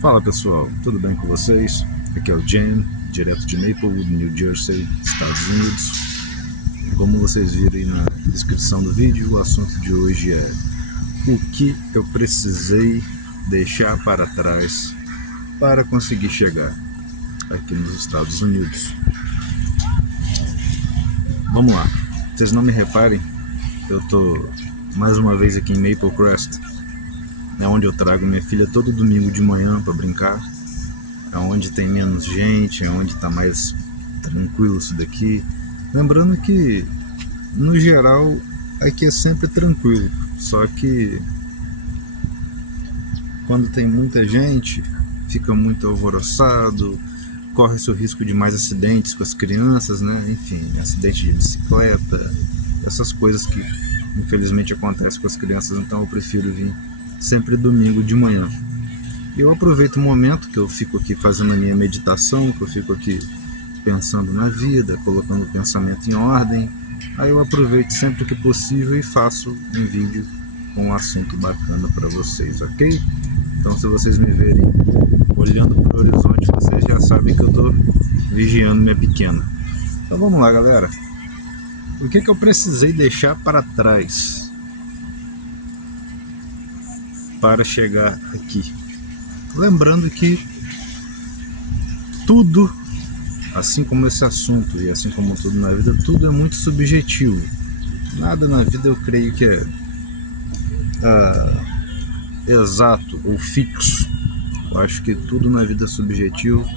Fala pessoal, tudo bem com vocês? Aqui é o Jen, direto de Maplewood, New Jersey, Estados Unidos. Como vocês viram aí na descrição do vídeo, o assunto de hoje é o que eu precisei deixar para trás para conseguir chegar aqui nos Estados Unidos. Vamos lá, vocês não me reparem, eu tô mais uma vez aqui em Maple Crest. É onde eu trago minha filha todo domingo de manhã para brincar. É onde tem menos gente, é onde está mais tranquilo isso daqui. Lembrando que, no geral, aqui é sempre tranquilo. Só que, quando tem muita gente, fica muito alvoroçado, corre-se o risco de mais acidentes com as crianças, né? Enfim, acidente de bicicleta, essas coisas que, infelizmente, acontecem com as crianças. Então eu prefiro vir sempre domingo de manhã. Eu aproveito o momento que eu fico aqui fazendo a minha meditação, que eu fico aqui pensando na vida, colocando o pensamento em ordem. Aí eu aproveito sempre que possível e faço um vídeo com um assunto bacana para vocês, ok? Então, se vocês me verem olhando para o horizonte, vocês já sabem que eu estou vigiando minha pequena. Então vamos lá, galera. O que eu precisei deixar para trás para chegar aqui? Lembrando que tudo, assim como esse assunto e assim como tudo na vida, tudo é muito subjetivo. Nada na vida eu creio que é exato ou fixo. Eu acho que tudo na vida é subjetivo.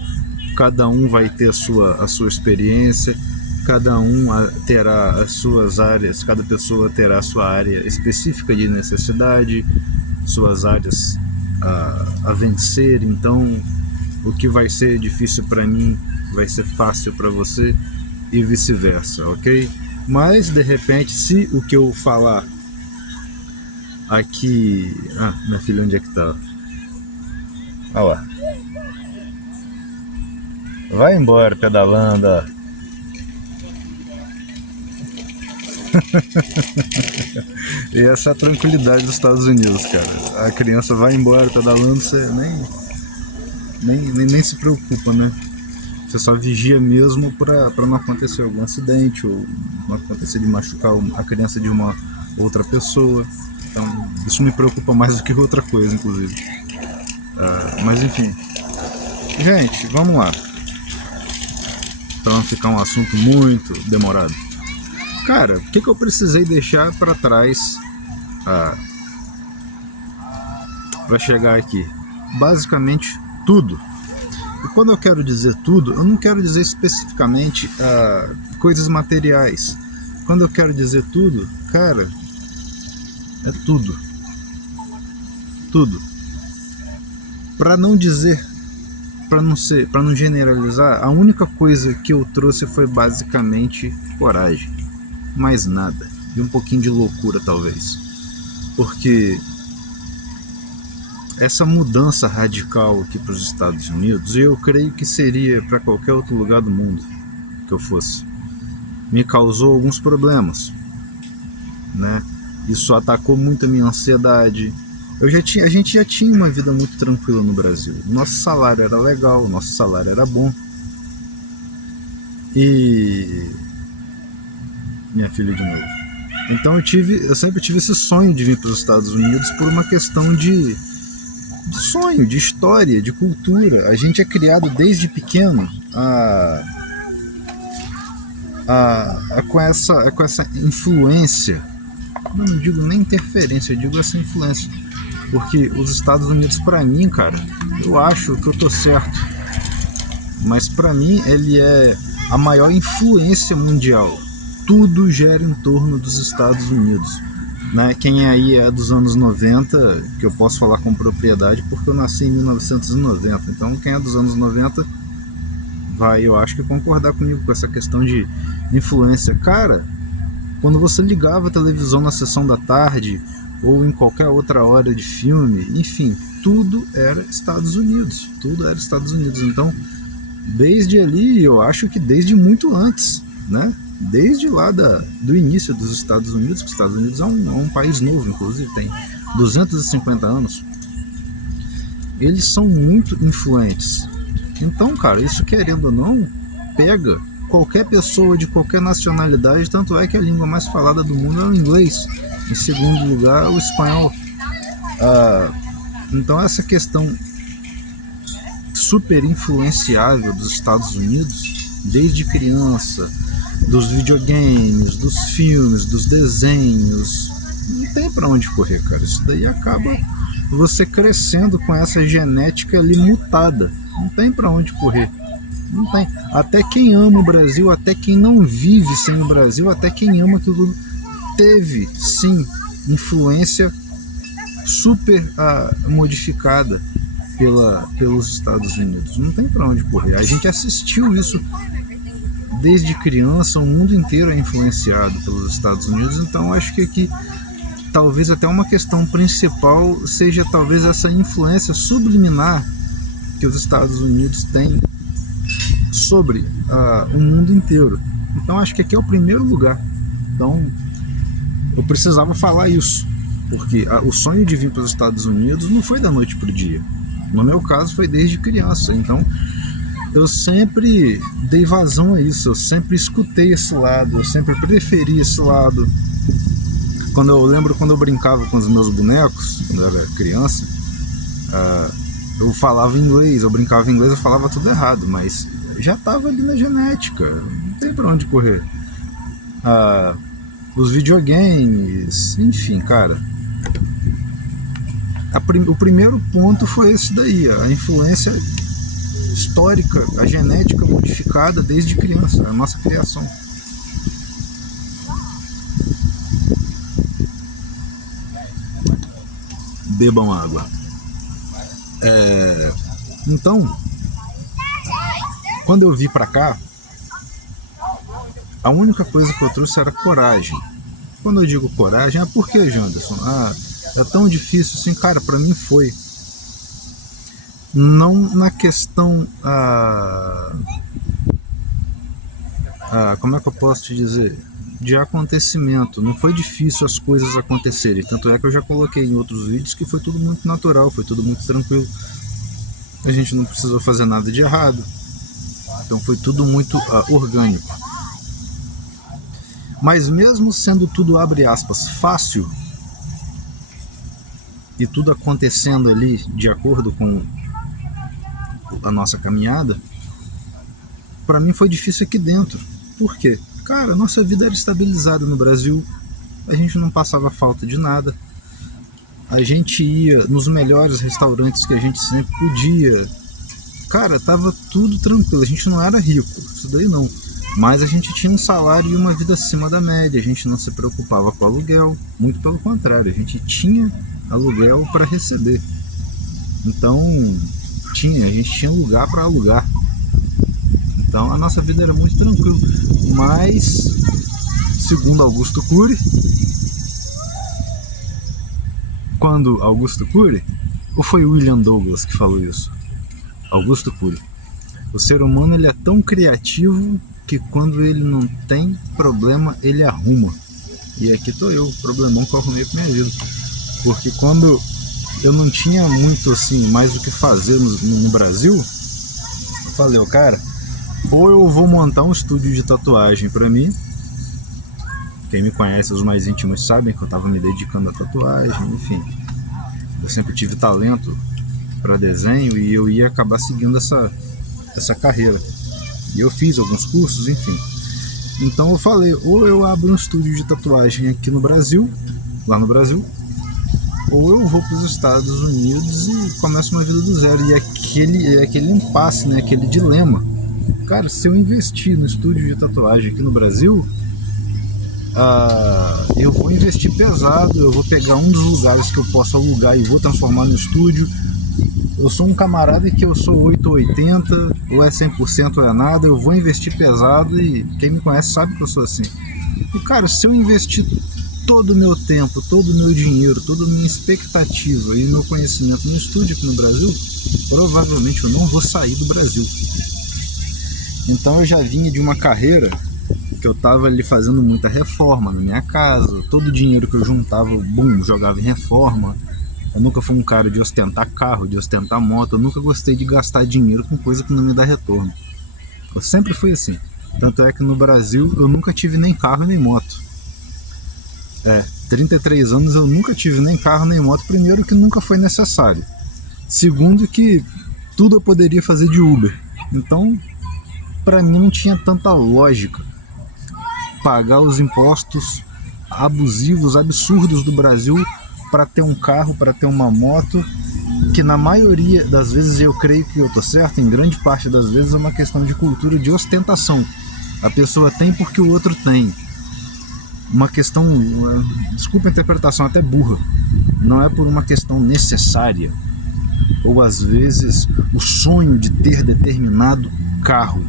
Cada um vai ter a sua experiência, cada um terá as suas áreas, cada pessoa terá a sua área específica de necessidade, suas áreas a vencer. Então o que vai ser difícil para mim vai ser fácil para você e vice-versa, ok? Mas de repente, se o que eu falar aqui... minha filha, onde é que tá? Olha lá. Vai embora pedalando, ó. E essa é a tranquilidade dos Estados Unidos, cara. A criança vai embora pedalando, você nem se preocupa, né? Você só vigia mesmo para não acontecer algum acidente ou não acontecer de machucar a criança de uma outra pessoa. Então isso me preocupa mais do que outra coisa, inclusive. Mas enfim, gente, vamos lá, para não ficar um assunto muito demorado. Cara, o que eu precisei deixar para trás para chegar aqui? Basicamente tudo. E quando eu quero dizer tudo, eu não quero dizer especificamente coisas materiais. Quando eu quero dizer tudo, cara, é tudo. Tudo. Para não dizer, para não generalizar, a única coisa que eu trouxe foi basicamente coragem. Mais nada. E um pouquinho de loucura, talvez. Porque essa mudança radical aqui para os Estados Unidos, eu creio que seria para qualquer outro lugar do mundo que eu fosse, me causou alguns problemas, né? Isso atacou muito a minha ansiedade. A gente já tinha uma vida muito tranquila no Brasil. Nosso salário era legal, nosso salário era bom. E... minha filha de novo. Então eu sempre tive esse sonho de vir para os Estados Unidos por uma questão de sonho, de história, de cultura. A gente é criado desde pequeno com essa influência. Não digo nem interferência, eu digo essa influência. Porque os Estados Unidos, para mim, cara, eu acho que eu tô certo, mas para mim ele é a maior influência mundial. Tudo gira em torno dos Estados Unidos, né? Quem aí é dos anos 90, que eu posso falar com propriedade porque eu nasci em 1990, então quem é dos anos 90 vai, eu acho que concordar comigo com essa questão de influência. Cara, quando você ligava a televisão na sessão da tarde ou em qualquer outra hora de filme, enfim, tudo era Estados Unidos, tudo era Estados Unidos. Então, desde ali, eu acho que desde muito antes, né? Desde lá do início dos Estados Unidos, que os Estados Unidos é um país novo, inclusive, tem 250 anos. eles são muito influentes. Então, cara, isso querendo ou não, pega qualquer pessoa de qualquer nacionalidade, tanto é que a língua mais falada do mundo é o inglês. Em segundo lugar, o espanhol. Então essa questão super influenciável dos Estados Unidos, desde criança, dos videogames, dos filmes, dos desenhos, não tem pra onde correr, cara. Isso daí acaba você crescendo com essa genética ali mutada. Não tem pra onde correr. Não tem. Até quem ama o Brasil, até quem não vive sem o Brasil, até quem ama aquilo, teve, sim, influência super modificada pelos Estados Unidos. Não tem pra onde correr. A gente assistiu isso desde criança, o mundo inteiro é influenciado pelos Estados Unidos, então acho que aqui talvez até uma questão principal seja talvez essa influência subliminar que os Estados Unidos têm sobre o mundo inteiro. Então acho que aqui é o primeiro lugar. Então eu precisava falar isso, porque o sonho de vir para os Estados Unidos não foi da noite para o dia. No meu caso foi desde criança, então eu sempre dei vazão a isso, eu sempre escutei esse lado, eu sempre preferi esse lado. Eu lembro quando eu brincava com os meus bonecos, quando eu era criança, eu falava inglês, eu brincava em inglês, eu falava tudo errado, mas já estava ali na genética, não tem pra onde correr. Os videogames, enfim, cara. O primeiro ponto foi esse daí, a influência histórica, a genética modificada desde criança, a nossa criação. Bebam água. Então, quando eu vim pra cá, a única coisa que eu trouxe era coragem. Quando eu digo coragem, por que, Janderson? É tão difícil assim, cara, pra mim foi. Não na questão, como é que eu posso te dizer? De acontecimento. Não foi difícil as coisas acontecerem. Tanto é que eu já coloquei em outros vídeos que foi tudo muito natural, foi tudo muito tranquilo. A gente não precisou fazer nada de errado. Então foi tudo muito orgânico. Mas mesmo sendo tudo, abre aspas, fácil, e tudo acontecendo ali de acordo com a nossa caminhada, para mim foi difícil aqui dentro. Por quê? Cara, nossa vida era estabilizada no Brasil, a gente não passava falta de nada, a gente ia nos melhores restaurantes que a gente sempre podia, cara, tava tudo tranquilo, a gente não era rico, isso daí não, mas a gente tinha um salário e uma vida acima da média, a gente não se preocupava com aluguel, muito pelo contrário, a gente tinha aluguel para receber, então a gente tinha lugar para alugar. Então a nossa vida era muito tranquila. Mas, segundo Augusto Cury, quando Augusto Cury, ou foi William Douglas que falou isso? Augusto Cury. O ser humano ele é tão criativo que quando ele não tem problema, ele arruma. E aqui tô eu, o problemão que eu arrumei pra minha vida. Porque quando eu não tinha muito assim, mais o que fazer no Brasil, eu falei, cara, ou eu vou montar um estúdio de tatuagem pra mim. Quem me conhece, os mais íntimos sabem que eu tava me dedicando à tatuagem, enfim. Eu sempre tive talento para desenho e eu ia acabar seguindo essa carreira. E eu fiz alguns cursos, enfim. Então eu falei, ou eu abro um estúdio de tatuagem aqui no Brasil, lá no Brasil, ou eu vou para os Estados Unidos e começo uma vida do zero. E aquele impasse, né, aquele dilema. Cara, se eu investir no estúdio de tatuagem aqui no Brasil, eu vou investir pesado, eu vou pegar um dos lugares que eu posso alugar e vou transformar no estúdio. Eu sou um camarada que eu sou 880, ou é 100% ou é nada, eu vou investir pesado e quem me conhece sabe que eu sou assim. E cara, se eu investir todo o meu tempo, todo o meu dinheiro, toda a minha expectativa e meu conhecimento no estúdio aqui no Brasil, provavelmente eu não vou sair do Brasil. Então eu já vinha de uma carreira que eu tava ali fazendo muita reforma na minha casa, todo o dinheiro que eu juntava, jogava em reforma, Eu nunca fui um cara de ostentar carro, de ostentar moto. Eu nunca gostei de gastar dinheiro com coisa que não me dá retorno. Eu sempre fui assim. Tanto é que no Brasil eu nunca tive nem carro nem moto. 33 anos eu nunca tive nem carro nem moto. Primeiro que nunca foi necessário. Segundo que tudo eu poderia fazer de Uber. Então, pra mim não tinha tanta lógica pagar os impostos abusivos, absurdos do Brasil para ter um carro, para ter uma moto, que na maioria das vezes, eu creio que eu tô certo, em grande parte das vezes é uma questão de cultura de ostentação. A pessoa tem porque o outro tem. Uma questão, desculpa a interpretação até burra, não é por uma questão necessária, ou às vezes o sonho de ter determinado carro.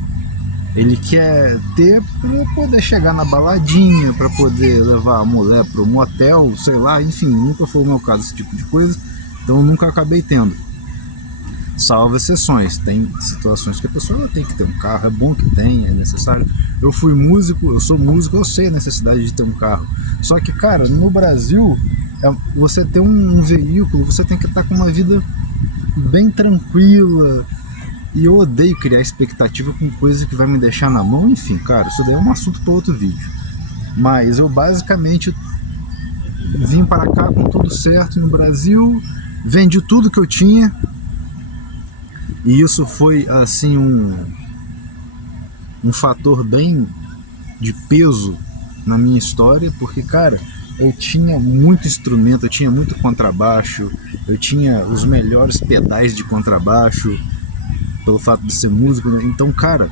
Ele quer ter para poder chegar na baladinha, para poder levar a mulher para o motel, sei lá, enfim, nunca foi o meu caso esse tipo de coisa, então eu nunca acabei tendo. Salvo exceções, tem situações que a pessoa tem que ter um carro, é bom que tenha, é necessário. Eu fui músico, eu sou músico, eu sei a necessidade de ter um carro. Só que, cara, no Brasil, você ter um veículo, você tem que estar com uma vida bem tranquila. E eu odeio criar expectativa com coisa que vai me deixar na mão. Enfim, cara, isso daí é um assunto para outro vídeo. Mas eu basicamente vim para cá com tudo certo no Brasil, vendi tudo que eu tinha. E isso foi, assim, um fator bem de peso na minha história, porque, cara, eu tinha muito instrumento, eu tinha muito contrabaixo, eu tinha os melhores pedais de contrabaixo, pelo fato de ser músico, né? Então, cara,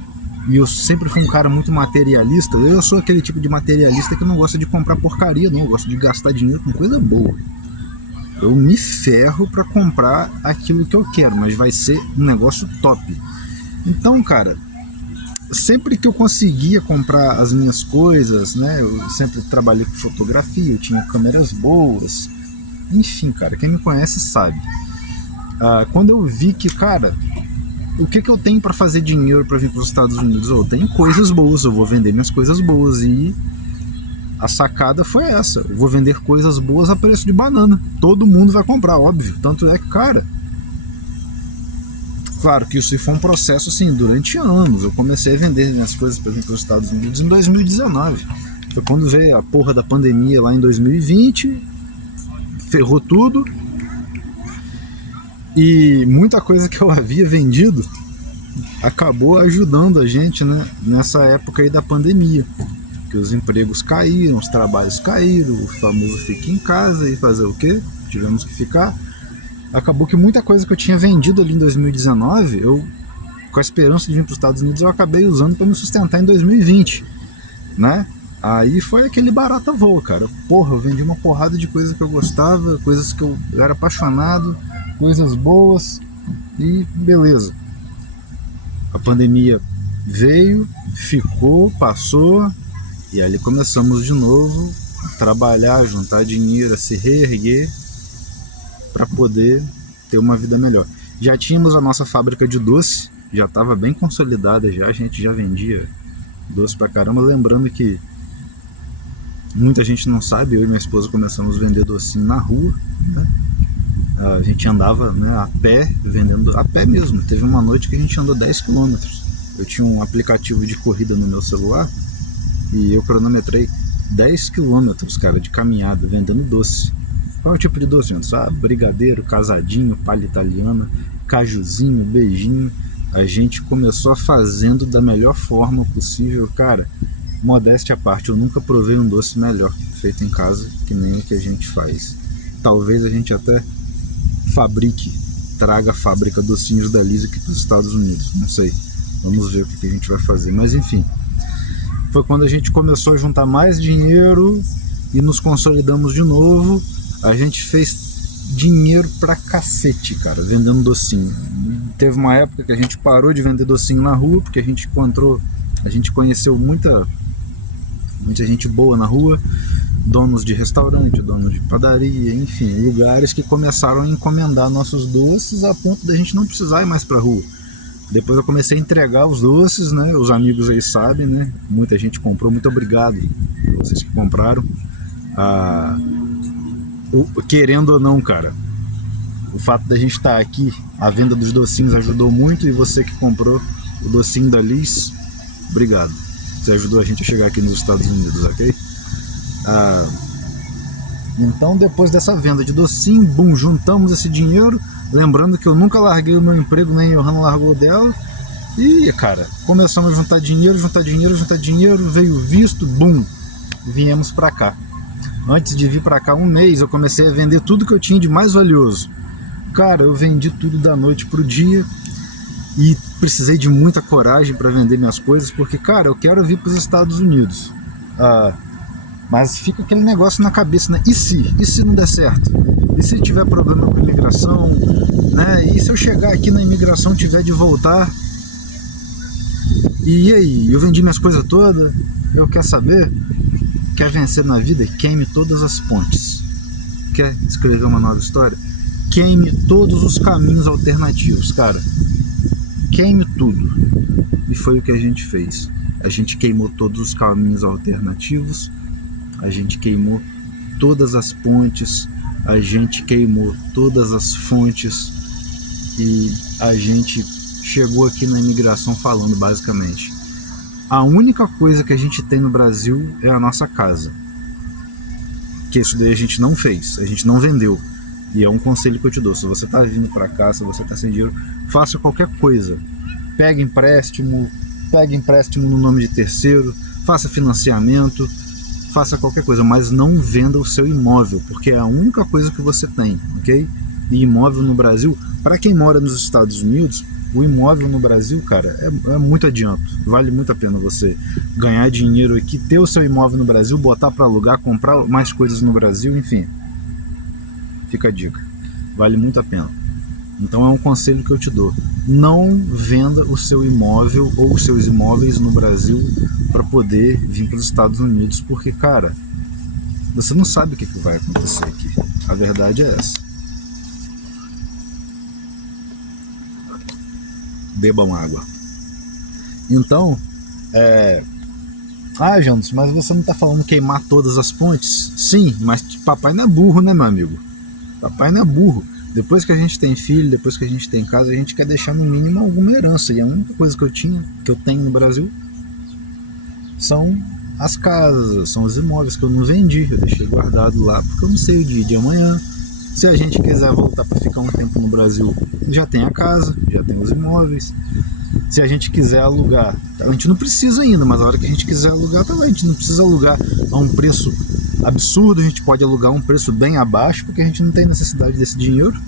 e eu sempre fui um cara muito materialista. Eu sou aquele tipo de materialista que não gosta de comprar porcaria, não. Eu gosto de gastar dinheiro com coisa boa. Eu me ferro pra comprar aquilo que eu quero, mas vai ser um negócio top. Então, cara, sempre que eu conseguia comprar as minhas coisas, né? Eu sempre trabalhei com fotografia, eu tinha câmeras boas. Enfim, cara, quem me conhece sabe. Quando eu vi que, cara, o que eu tenho para fazer dinheiro para vir para os Estados Unidos? Eu tenho coisas boas, eu vou vender minhas coisas boas. E a sacada foi essa: eu vou vender coisas boas a preço de banana. Todo mundo vai comprar, óbvio. Tanto é que, cara, claro que isso foi um processo assim, durante anos. Eu comecei a vender minhas coisas para vir para os Estados Unidos em 2019. Foi quando veio a porra da pandemia lá em 2020, ferrou tudo. E muita coisa que eu havia vendido acabou ajudando a gente, né, nessa época aí da pandemia, que os empregos caíram, os trabalhos caíram, o famoso fica em casa e fazer o quê? Tivemos que ficar. Acabou que muita coisa que eu tinha vendido ali em 2019, eu, com a esperança de vir para os Estados Unidos, eu acabei usando para me sustentar em 2020, né? Aí foi aquele barata voa, cara. Porra, eu vendi uma porrada de coisas que eu gostava, coisas que eu era apaixonado, coisas boas, e beleza. A pandemia veio, ficou, passou, e ali começamos de novo a trabalhar, juntar dinheiro, a se reerguer para poder ter uma vida melhor. Já tínhamos a nossa fábrica de doce, já estava bem consolidada, já a gente já vendia doce pra caramba. Lembrando que muita gente não sabe, eu e minha esposa começamos a vender docinho na rua, né? A gente andava, né, a pé, vendendo a pé mesmo. Teve uma noite que a gente andou 10 km. Eu tinha um aplicativo de corrida no meu celular e eu cronometrei 10 km, cara, de caminhada, vendendo doce. Qual é o tipo de doce, gente? Brigadeiro, casadinho, palha italiana, cajuzinho, beijinho. A gente começou fazendo da melhor forma possível, cara. Modéstia à parte, eu nunca provei um doce melhor feito em casa que nem o que a gente faz. Talvez a gente até traga a fábrica Docinhos da Lisa aqui para os Estados Unidos, não sei, vamos ver o que a gente vai fazer, mas enfim, foi quando a gente começou a juntar mais dinheiro e nos consolidamos de novo. A gente fez dinheiro pra cacete, cara, vendendo docinho. Teve uma época que a gente parou de vender docinho na rua, porque a gente conheceu muita gente boa na rua, donos de restaurante, donos de padaria, enfim, lugares que começaram a encomendar nossos doces a ponto da gente não precisar ir mais pra rua. Depois eu comecei a entregar os doces, né? Os amigos aí sabem, né? Muita gente comprou, muito obrigado a vocês que compraram. Querendo ou não, cara, o fato da gente estar aqui, a venda dos docinhos ajudou muito, e você que comprou o docinho da Liz, obrigado. Você ajudou a gente a chegar aqui nos Estados Unidos, ok? Então, depois dessa venda de docinho, bum, juntamos esse dinheiro. Lembrando que eu nunca larguei o meu emprego, nem o Johanna largou dela. E, cara, começamos a juntar dinheiro, veio o visto, bum, viemos pra cá. Antes de vir pra cá, um mês, eu comecei a vender tudo que eu tinha de mais valioso. Cara, eu vendi tudo da noite pro dia e precisei de muita coragem para vender minhas coisas, porque, cara, eu quero vir pros Estados Unidos. Mas fica aquele negócio na cabeça, né? E se não der certo? E se tiver problema com a imigração, né? E se eu chegar aqui na imigração tiver de voltar? E aí? Eu vendi minhas coisas todas? Eu quero saber? Quer vencer na vida? Queime todas as pontes. Quer escrever uma nova história? Queime todos os caminhos alternativos, cara. Queime tudo. E foi o que a gente fez. A gente queimou todos os caminhos alternativos. A gente queimou todas as pontes, a gente queimou todas as fontes e a gente chegou aqui na imigração falando, basicamente: a única coisa que a gente tem no Brasil é a nossa casa. Que isso daí a gente não fez, a gente não vendeu. E é um conselho que eu te dou: se você está vindo para cá, se você está sem dinheiro, faça qualquer coisa. Pegue empréstimo no nome de terceiro, faça financiamento, faça qualquer coisa, mas não venda o seu imóvel, porque é a única coisa que você tem, ok? E imóvel no Brasil, para quem mora nos Estados Unidos, o imóvel no Brasil, cara, é muito adianto. Vale muito a pena você ganhar dinheiro aqui, ter o seu imóvel no Brasil, botar para alugar, comprar mais coisas no Brasil, enfim. Fica a dica. Vale muito a pena. Então é um conselho que eu te dou: não venda o seu imóvel ou os seus imóveis no Brasil para poder vir para os Estados Unidos, porque, cara, você não sabe o que vai acontecer aqui. A verdade é essa. Bebam água. Então, Jonas, mas você não está falando queimar todas as pontes? Sim, mas papai não é burro, né, meu amigo? Papai não é burro. Depois que a gente tem filho, depois que a gente tem casa, a gente quer deixar no mínimo alguma herança. E a única coisa que eu tenho no Brasil, são as casas, são os imóveis que eu não vendi. Eu deixei guardado lá porque eu não sei o dia de amanhã. Se a gente quiser voltar para ficar um tempo no Brasil, já tem a casa, já tem os imóveis. Se a gente quiser alugar, a gente não precisa ainda, mas a hora que a gente quiser alugar, tá lá. A gente não precisa alugar a um preço absurdo, a gente pode alugar a um preço bem abaixo, porque a gente não tem necessidade desse dinheiro.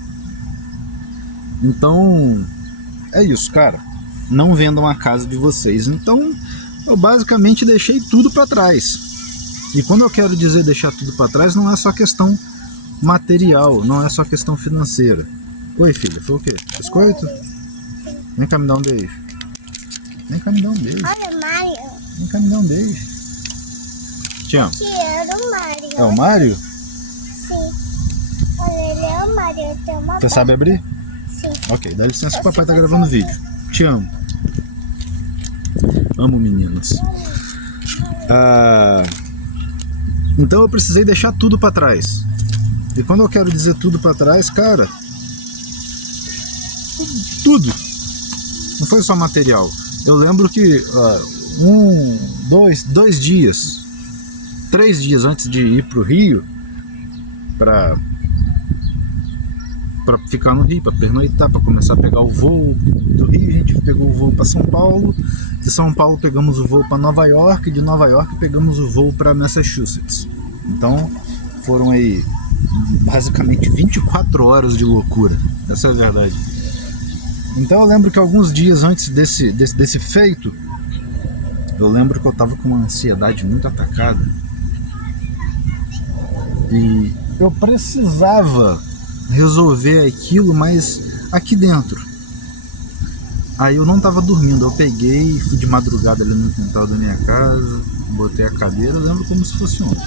Então, é isso, cara. Não vendam a casa de vocês. Então, eu basicamente deixei tudo para trás. E quando eu quero dizer deixar tudo para trás, não é só questão material, não é só questão financeira. Oi, filha, foi o quê? Biscoito? Vem cá me dar um beijo. Vem cá me dar um beijo. Olha o Mário. Vem cá me dar um beijo. Te amo. Quero o Mário. É o Mário? Sim. Olha, ele é o Mário. Tem uma Você sabe abrir? Sim. Ok, dá licença que o papai tá gravando vídeo. Te amo. Amo meninas. Então eu precisei deixar tudo pra trás. E quando eu quero dizer tudo pra trás, cara, tudo. Não foi só material. Eu lembro que 2 dias, 3 dias antes de ir pro Rio, pra ficar no Rio, pra pernoitar, pra começar a pegar o voo do Rio, a gente pegou o voo pra São Paulo. De São Paulo pegamos o voo pra Nova York, de Nova York pegamos o voo pra Massachusetts. Então foram aí basicamente 24 horas de loucura. Essa é a verdade. Então eu lembro que alguns dias antes desse feito, eu lembro que eu tava com uma ansiedade muito atacada e eu precisava resolver aquilo, mas aqui dentro. Aí eu não tava dormindo, eu peguei, fui de madrugada ali no quintal da minha casa, botei a cadeira, eu lembro como se fosse ontem.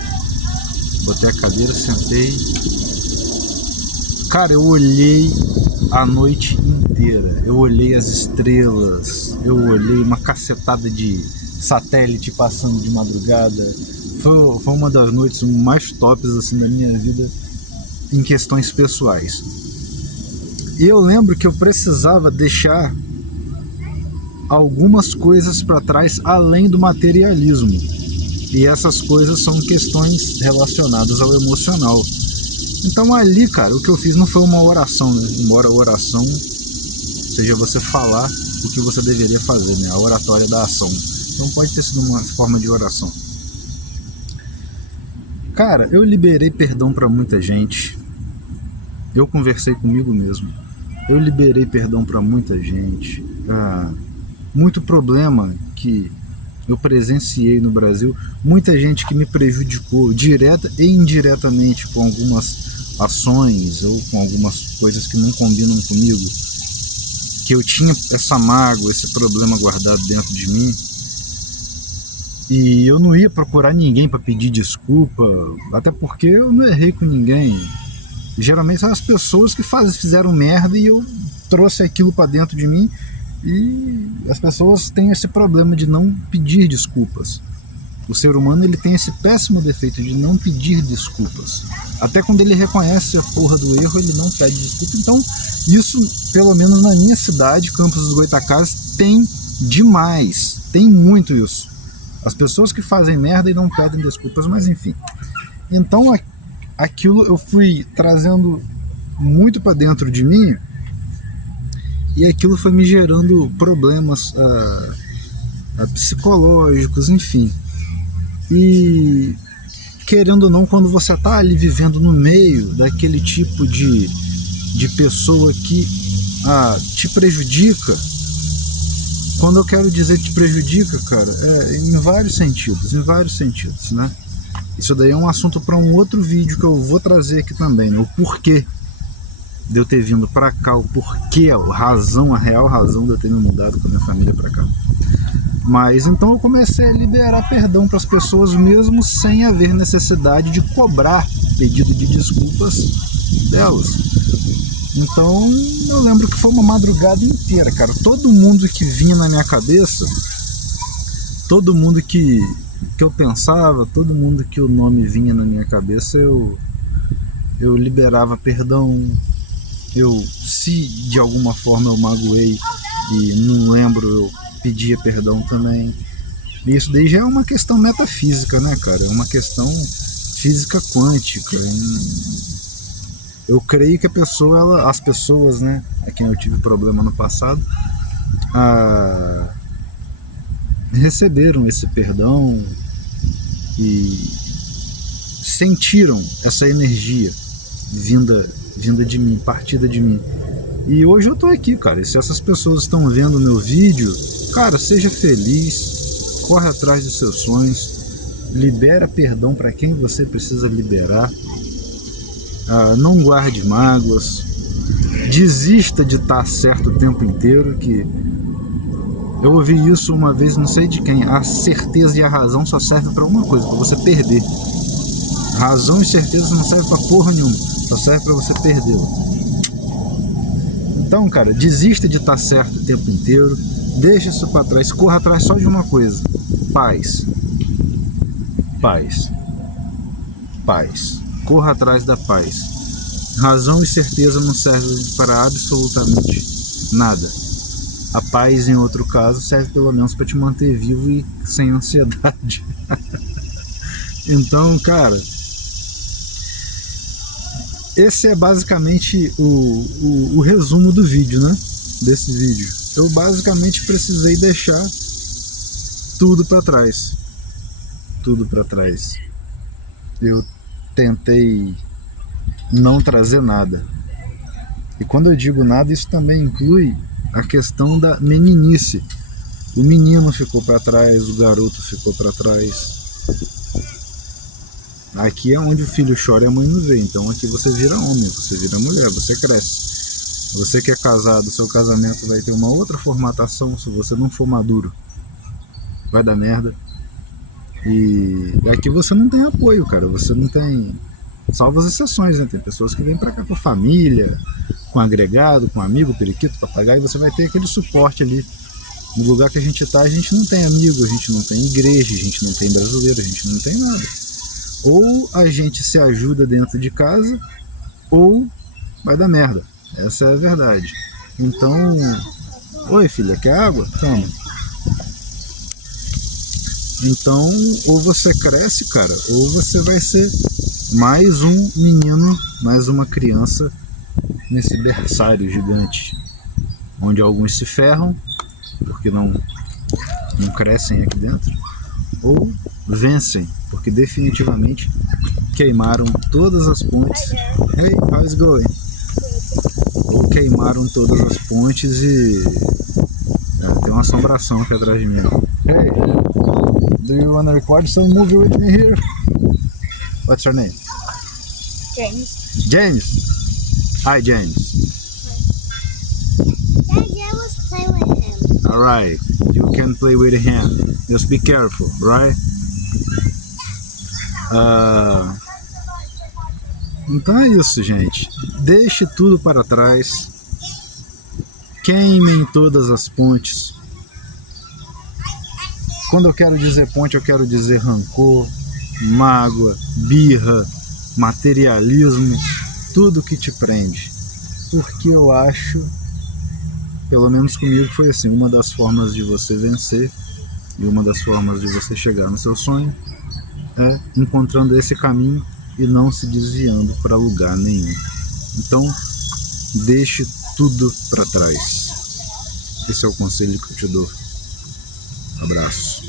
Botei a cadeira, sentei. Cara, eu olhei a noite inteira. Eu olhei as estrelas. Eu olhei uma cacetada de satélite passando de madrugada. Foi uma das noites mais tops assim da minha vida em questões pessoais. E eu lembro que eu precisava deixar algumas coisas para trás além do materialismo. E essas coisas são questões relacionadas ao emocional. Então ali, cara, o que eu fiz não foi uma oração, né? Embora a oração seja você falar o que você deveria fazer, né? A oratória da ação. Então pode ter sido uma forma de oração. Cara, eu liberei perdão para muita gente. Eu conversei comigo mesmo. Eu liberei perdão para muita gente. Muito problema que eu presenciei no Brasil, muita gente que me prejudicou direta e indiretamente com algumas ações ou com algumas coisas que não combinam comigo, que eu tinha essa mágoa, esse problema guardado dentro de mim, e eu não ia procurar ninguém para pedir desculpa, até porque eu não errei com ninguém. Geralmente são as pessoas que fizeram merda e eu trouxe aquilo para dentro de mim. E as pessoas têm esse problema de não pedir desculpas. O ser humano, ele tem esse péssimo defeito de não pedir desculpas. Até quando ele reconhece a porra do erro, ele não pede desculpa. Então, isso, pelo menos na minha cidade, Campos dos Goytacazes, tem demais. Tem muito isso. As pessoas que fazem merda e não pedem desculpas, mas enfim. Então, aquilo eu fui trazendo muito para dentro de mim. E aquilo foi me gerando problemas psicológicos, enfim. E querendo ou não, quando você está ali vivendo no meio daquele tipo de pessoa que te prejudica, quando eu quero dizer te prejudica, cara, em vários sentidos, né? Isso daí é um assunto para um outro vídeo que eu vou trazer aqui também, né? O porquê de eu ter vindo pra cá, o porquê, a real razão de eu ter me mudado com a minha família pra cá. Mas então eu comecei a liberar perdão para as pessoas mesmo sem haver necessidade de cobrar pedido de desculpas delas. Então eu lembro que foi uma madrugada inteira, cara. Todo mundo que vinha na minha cabeça, todo mundo que eu pensava, todo mundo que o nome vinha na minha cabeça, eu liberava perdão. Se de alguma forma eu magoei e não lembro, eu pedia perdão também. E isso daí já é uma questão metafísica, né, cara? É uma questão física quântica. Eu creio que as pessoas, né, a quem eu tive problema no passado, receberam esse perdão e sentiram essa energia vinda de mim, partida de mim. E hoje eu tô aqui, cara. E se essas pessoas estão vendo o meu vídeo, cara, seja feliz, corre atrás dos seus sonhos, libera perdão para quem você precisa liberar, não guarde mágoas, desista de estar certo o tempo inteiro, que eu ouvi isso uma vez, não sei de quem, a certeza e a razão só servem para uma coisa, para você perder. Razão e certeza não servem para porra nenhuma, só serve para você perdê-la. Então, cara, desista de estar certo o tempo inteiro, deixa isso para trás, corra atrás só de uma coisa: paz. Paz. Paz. Corra atrás da paz. Razão e certeza não servem para absolutamente nada. A paz, em outro caso, serve pelo menos para te manter vivo e sem ansiedade. Então, cara, esse é basicamente o resumo do vídeo, né? Desse vídeo. Eu basicamente precisei deixar tudo para trás. Tudo para trás. Eu tentei não trazer nada. E quando eu digo nada, isso também inclui a questão da meninice. O menino ficou para trás, o garoto ficou para trás. Aqui é onde o filho chora e a mãe não vê. Então aqui você vira homem, você vira mulher, você cresce. Você que é casado, seu casamento vai ter uma outra formatação. Se você não for maduro, vai dar merda. E aqui você não tem apoio, cara. Você não tem, salvo as exceções, né? Tem pessoas que vêm pra cá com família, com agregado, com amigo, periquito, papagaio, e você vai ter aquele suporte ali. No lugar que a gente tá, a gente não tem amigo, a gente não tem igreja, a gente não tem brasileiro, a gente não tem nada. Ou a gente se ajuda dentro de casa, ou vai dar merda. Essa é a verdade. Então, oi filha, quer água? Toma. Então, ou você cresce, cara, ou você vai ser mais um menino, mais uma criança nesse berçário gigante, onde alguns se ferram porque não crescem aqui dentro, ou vencem porque definitivamente queimaram todas as pontes. Hey, how's it going? Ou queimaram todas as pontes e tem uma assombração aqui atrás de mim. Hey, do you want to record some movie with me here? What's your name? James. James. Hi, James. Daddy, I was playing with him. All right, you can play with him. Just be careful, right? Então é isso, gente. Deixe tudo para trás. Queimem todas as pontes. Quando eu quero dizer ponte, eu quero dizer rancor, mágoa, birra, materialismo, tudo que te prende. Porque eu acho, pelo menos comigo foi assim, uma das formas de você vencer e uma das formas de você chegar no seu sonho é encontrando esse caminho e não se desviando para lugar nenhum. Então, deixe tudo para trás. Esse é o conselho que eu te dou. Abraço.